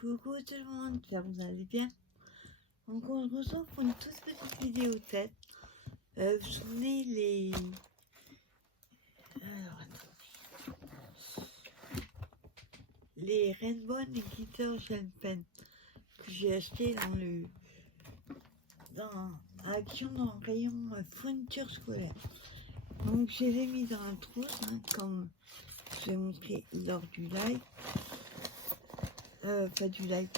Coucou tout le monde, j'espère que vous allez bien. Donc on se retrouve pour une toute petite vidéo tête. Vous vous souvenez les... Alors attendez. Les Rainbow et Glitter Gel Pen que j'ai acheté dans Action dans le rayon fourniture scolaire. Donc je les ai mis dans la trousse, comme je vais montrer lors du live. Pas du live.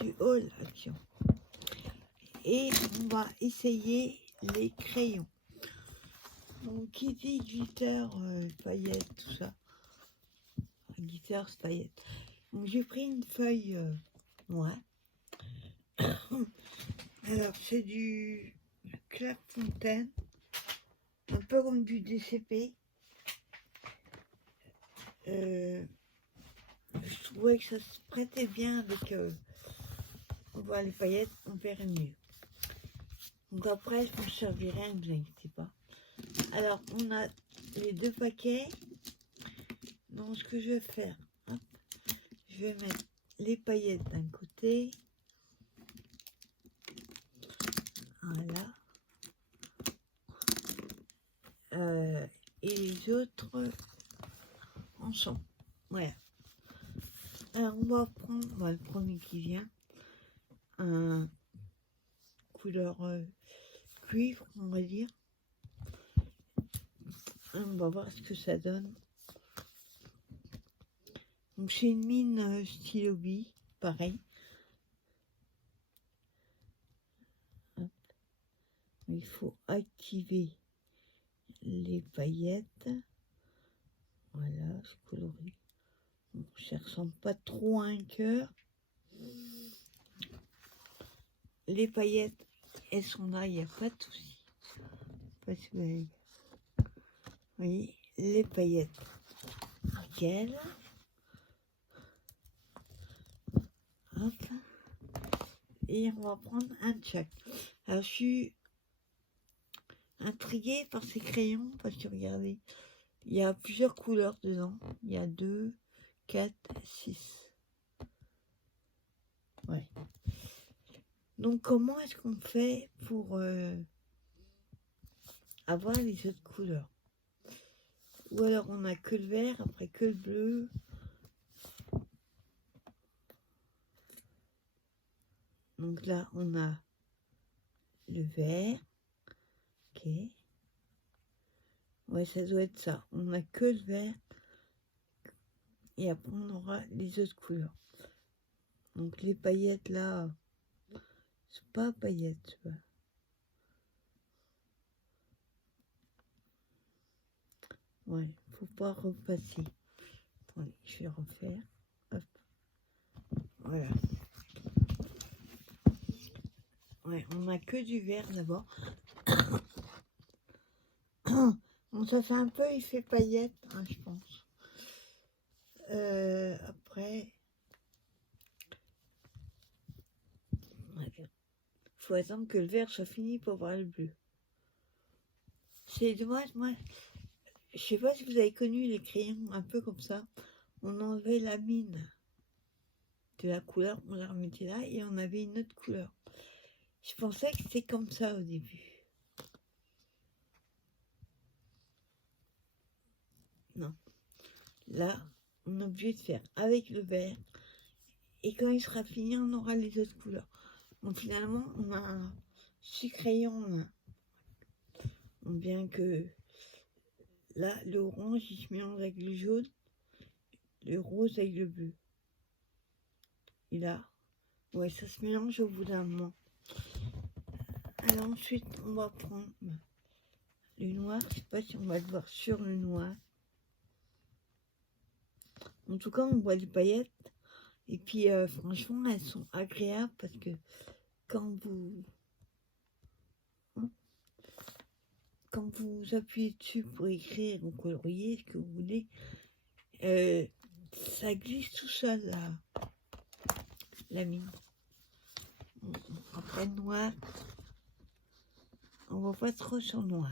Du haul Action. Et on va essayer les crayons. Donc qui dit glitter, paillettes, tout ça. Glitter, paillettes. Donc j'ai pris une feuille noire. Alors c'est du Clairefontaine, un peu comme du DCP. Je trouvais que ça se prêtait bien avec on voit les paillettes, on verrait mieux. Donc après je m'en servirai, ne vous inquiétez pas. Alors on a les deux paquets. Donc ce que je vais faire, hop, je vais mettre les paillettes d'un côté, voilà, et les autres ensemble, voilà. Alors on va prendre le premier qui vient, un couleur cuivre, on va dire. On va voir ce que ça donne. Donc c'est une mine stylo bille, pareil. Hop. Il faut activer les paillettes. Voilà, c'est coloré. Bon, ça ressemble pas trop à un cœur. Les paillettes, elles sont là, il n'y a pas de souci. Pas si vous voyez. Oui, les paillettes. Nickel. Hop. Et on va prendre un de chaque. Alors je suis intriguée par ces crayons parce que regardez, il y a plusieurs couleurs dedans. Il y a 2, 4, 6. Ouais. Donc comment est-ce qu'on fait pour avoir les autres couleurs? Ou alors on a que le vert, après que le bleu. Donc là on a le vert. Ok. Ouais, ça doit être ça. On n'a que le vert. Et après on aura les autres couleurs. Donc les paillettes là, c'est pas paillettes, tu vois. Ouais, faut pas repasser. Attendez, je vais refaire. Hop. Voilà. Ouais, on n'a que du vert d'abord. Bon, ça fait un peu effet paillettes, je pense. Après, il faut attendre que le vert soit fini pour voir le bleu. C'est dommage, moi, je sais pas si vous avez connu les crayons un peu comme ça. On enlevait la mine de la couleur, on la remettait là et on avait une autre couleur. Je pensais que c'était comme ça au début. Non. Là, on est obligé de faire avec le vert. Et quand il sera fini, on aura les autres couleurs. Donc finalement, on a 6 crayons. Bien que là, le orange, il se mélange avec le jaune. Le rose avec le bleu. Et là, ouais, ça se mélange au bout d'un moment. Alors ensuite, on va prendre le noir. Je sais pas si on va le voir sur le noir. En tout cas, on voit les paillettes. Et puis, franchement, elles sont agréables parce que quand vous appuyez dessus pour écrire ou colorier ce que vous voulez, ça glisse tout seul, la mine. Après, le noir, on voit pas trop sur le noir.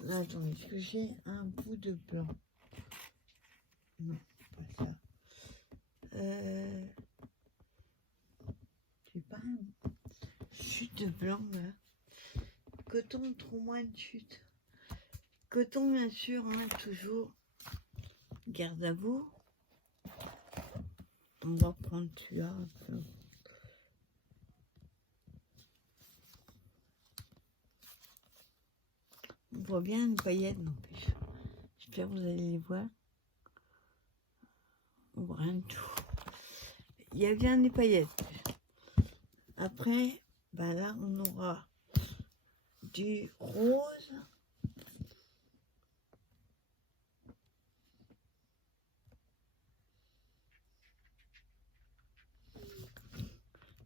Là, attendez, est-ce que j'ai un bout de blanc? Non, pas ça. de blanc là. Coton, trop moins de chute. Coton, bien sûr, hein, toujours. Garde à vous. On va prendre celui-là. On voit bien une paillette, n'empêche. J'espère que vous allez les voir. On voit rien du tout. Il y a bien des paillettes. Après, bah là, on aura du rose.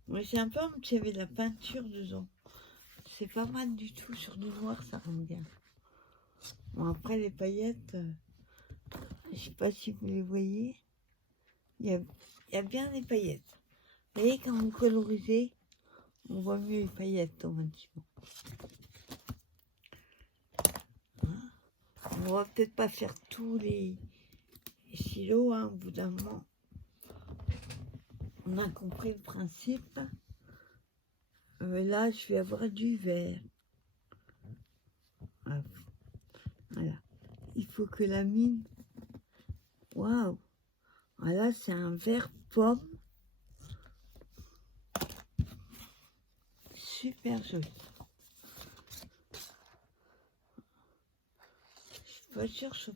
Moi, c'est un peu comme s'il y avait de la peinture dedans. C'est pas mal du tout. Sur du noir, ça rend bien. Bon, après, les paillettes, je sais pas si vous les voyez. Il y a bien des paillettes. Vous voyez, quand vous colorisez, on voit mieux les paillettes automatiquement. Hein, on va peut-être pas faire tous les stylos, hein, au bout d'un moment. On a compris le principe. Là, je vais avoir du vert. Voilà. Il faut que la mine... Waouh! Voilà, c'est un vert pomme. Super joli. Je suis pas sûre sur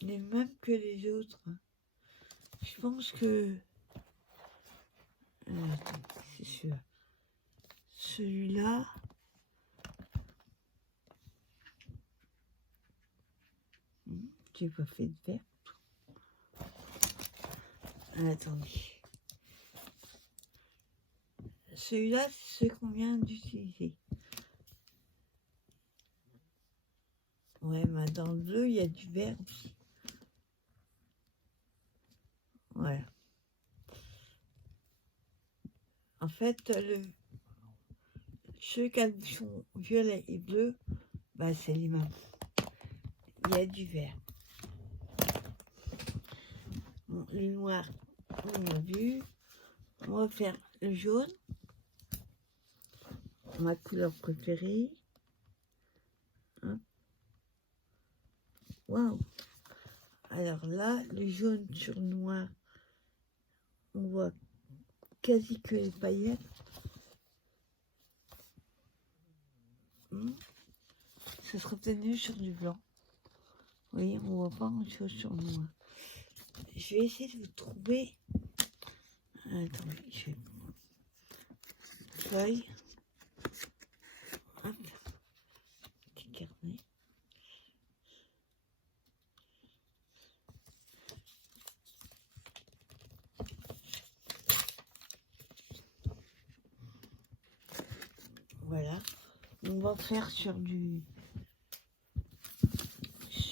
les mêmes que les autres. Je pense que... attends, c'est sûr. Celui-là... J'ai pas fait de vert. Attendez. Celui-là, c'est ce qu'on vient d'utiliser. Ouais, mais dans le bleu, il y a du vert aussi. Voilà. En fait, ceux qui ont le bouchon violet et bleu, bah, c'est les mêmes. Il y a du vert. Bon, le noir, on a vu. On va faire le jaune. Ma couleur préférée. Hein. Waouh! Alors là, le jaune sur noir, on voit quasi que les paillettes. Ce serait peut-être mieux sur du blanc. Vous voyez, on voit pas grand-chose sur noir. Je vais essayer de vous trouver. Attendez, je vais feuille. Hop. Petit carnet. Voilà. On va faire sur du...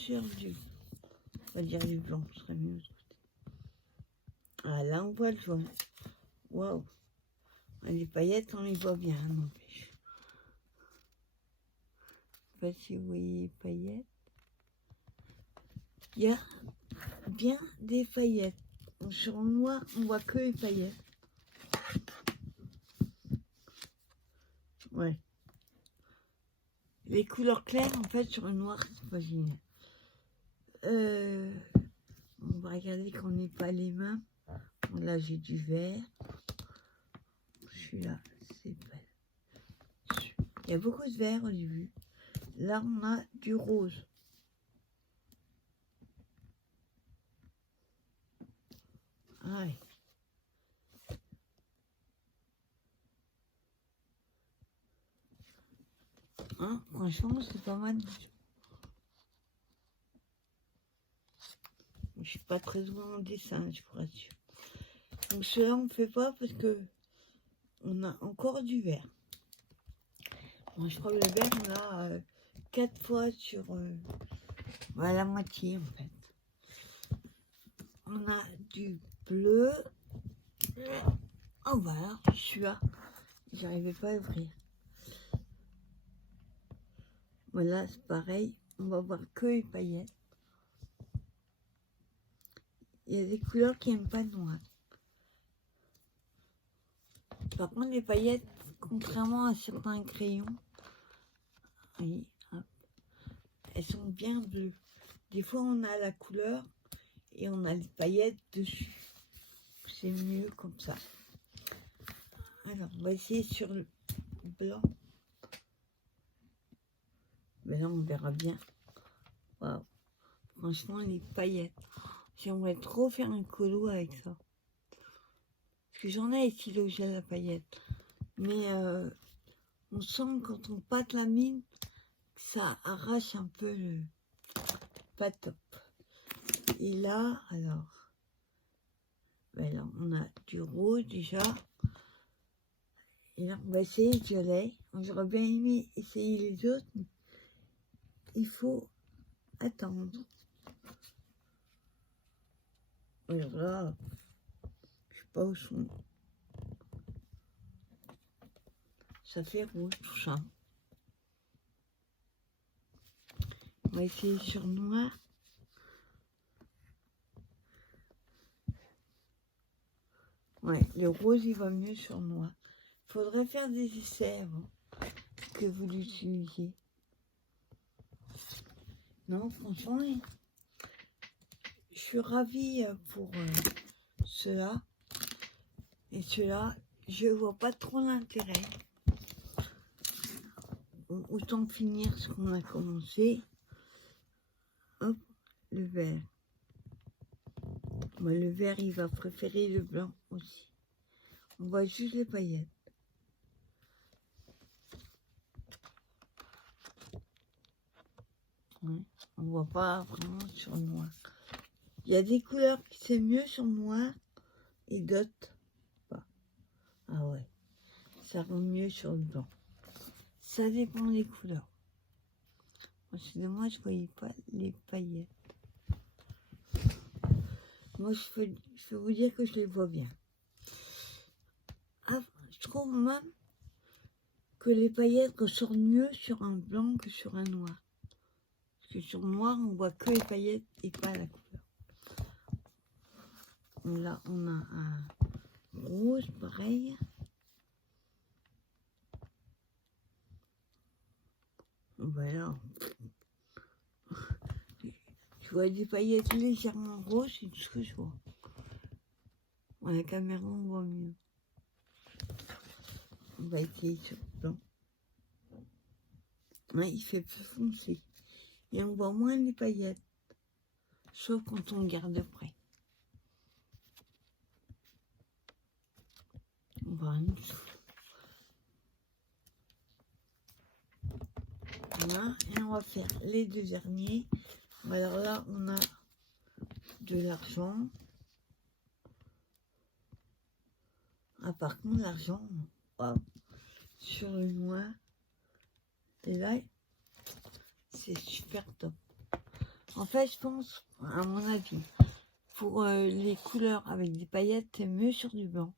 On va dire du blanc, ce serait mieux. Ah, là, on voit le jaune. Waouh! Les paillettes, on les voit bien, n'empêche. Je sais pas si vous voyez les paillettes. Il y a bien des paillettes. Sur le noir, on voit que les paillettes. Ouais. Les couleurs claires, en fait, sur le noir, c'est pas génial. On va regarder qu'on n'ait pas les mains. Bon, là, j'ai du vert. Celui-là, c'est pas... Il y a beaucoup de vert au début. Là, on a du rose. Ah ouais. Hein, franchement, c'est pas mal. Je suis pas très douée en dessin, je vous rassure. Donc cela on ne fait pas parce que on a encore du vert. Bon, je crois que le vert on l'a 4 fois sur la moitié en fait. On a du bleu. Oh voilà, celui-là, j'arrivais pas à ouvrir. Voilà, c'est pareil, on va voir que les paillettes. Il y a des couleurs qui n'aiment pas le noir. Par contre, les paillettes contrairement à certains crayons, oui, hop, elles sont bien bleues. Des fois, on a la couleur et on a les paillettes dessus. C'est mieux comme ça. Alors, on va essayer sur le blanc. Mais là, on verra bien. Waouh. Franchement, les paillettes. J'aimerais trop faire un colo avec ça. Parce que j'en ai ici le gel à paillettes. Mais on sent quand on pâte la mine, que ça arrache un peu le... Pas top. Et là, alors... Ben là, on a du rose déjà. Et là, on va essayer le violet. J'aurais bien aimé essayer les autres. Mais il faut attendre. Alors là, je sais pas où sont. Ça fait rouge tout ça. On va essayer sur noir. Ouais, le rose il va mieux sur noir. Faudrait faire des essais avant que vous l'utilisiez. Non, franchement, je suis ravie pour ceux-là. Et ceux-là, je vois pas trop l'intérêt. Autant finir ce qu'on a commencé. Hop, le vert. Moi, le vert, il va préférer le blanc aussi. On voit juste les paillettes. Ouais, on voit pas vraiment sur le noir. Il y a des couleurs qui c'est mieux sur le noir et d'autres pas. Ah ouais, ça rend mieux sur le blanc. Ça dépend des couleurs. Moi, je voyais pas les paillettes. Moi, je peux vous dire que je les vois bien. Ah, je trouve même que les paillettes ressortent mieux sur un blanc que sur un noir. Parce que sur le noir, on voit que les paillettes et pas la couleur. Là, on a un rose, pareil. Voilà. Je vois des paillettes légèrement roses, c'est tout ce que je vois. À la caméra, on voit mieux. On va essayer sur le blanc. Ouais, il fait plus foncé. Et on voit moins les paillettes. Sauf quand on regarde de près. Voilà. Voilà. Et on va faire les deux derniers. Alors là, on a de l'argent. Ah, par contre, l'argent, wow, sur le noir. Et là, c'est super top. En fait, je pense, à mon avis, pour les couleurs avec des paillettes, c'est mieux sur du blanc.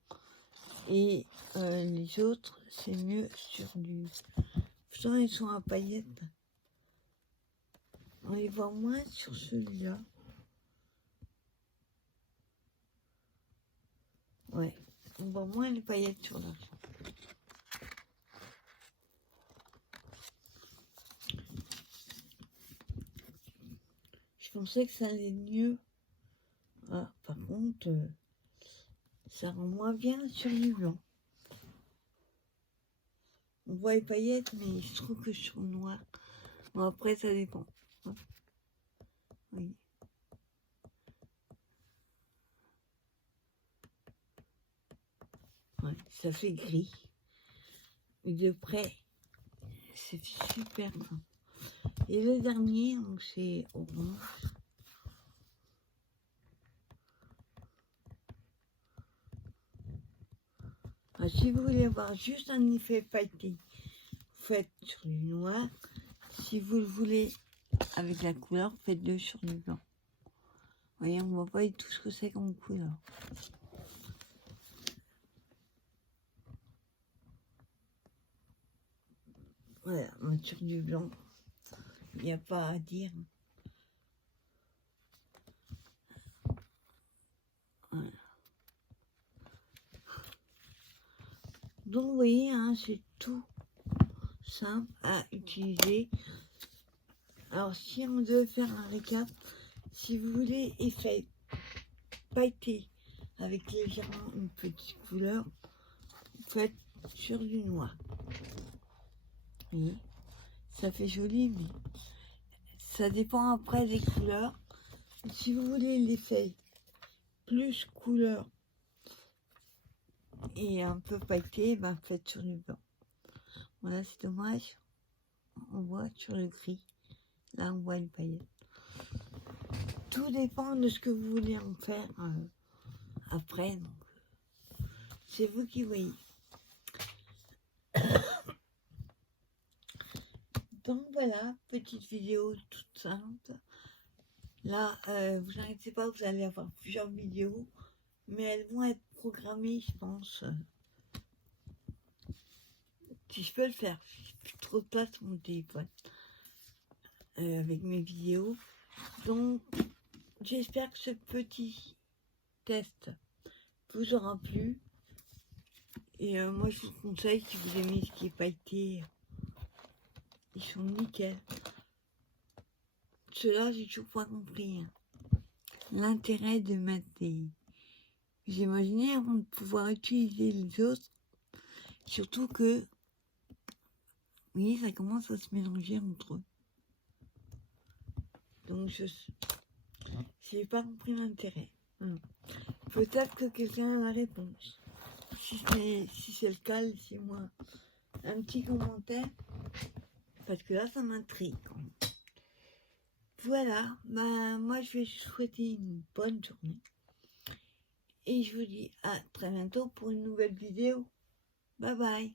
Et les autres, c'est mieux sur du... Pourtant, ils sont à paillettes. On les voit moins sur celui-là. Ouais, on voit moins les paillettes sur l'argent. Je pensais que ça allait mieux. Ah, par contre, ça rend moins bien sur du blanc. On voit les paillettes, mais je trouve que sur le noir. Bon, après, ça dépend. Oui. Ouais, ça fait gris. Et de près, c'est super fin. Et le dernier, donc c'est orange. Alors, si vous voulez avoir juste un effet pailleté, faites sur du noir. Si vous le voulez avec la couleur, faites-le sur du blanc. Vous voyez, on ne voit pas du tout ce que c'est comme couleur. Voilà, sur du blanc, il n'y a pas à dire. Voilà. Donc vous voyez, hein, c'est tout simple à utiliser. Alors si on veut faire un récap, si vous voulez effet pailleté avec légèrement une petite couleur, vous faites sur du noir. Vous voyez, ça fait joli, mais ça dépend après des couleurs. Si vous voulez l'effet plus couleur et un peu pailleté, ben faites sur du blanc. Voilà, c'est dommage. On voit sur le gris. Là, on voit une paillette. Tout dépend de ce que vous voulez en faire après. Donc, c'est vous qui voyez. Donc voilà, petite vidéo toute simple. Là, vous inquiétez pas, vous allez avoir plusieurs vidéos, mais elles vont être programmées, je pense. Si je peux le faire, j'ai plus trop de place sur mon téléphone avec mes vidéos. Donc, j'espère que ce petit test vous aura plu. Et moi, je vous conseille, si vous aimez ce qui est pailleté, ils sont nickel. Ceux-là, j'ai toujours pas compris l'intérêt de mettre des imaginez avant de pouvoir utiliser les autres. Surtout que, vous voyez, ça commence à se mélanger entre eux. Donc, j'ai pas compris l'intérêt. Peut-être que quelqu'un a la réponse. Si c'est le cas, laissez-moi un petit commentaire. Parce que là, ça m'intrigue. Voilà, ben, moi je vais vous souhaiter une bonne journée. Et je vous dis à très bientôt pour une nouvelle vidéo. Bye bye.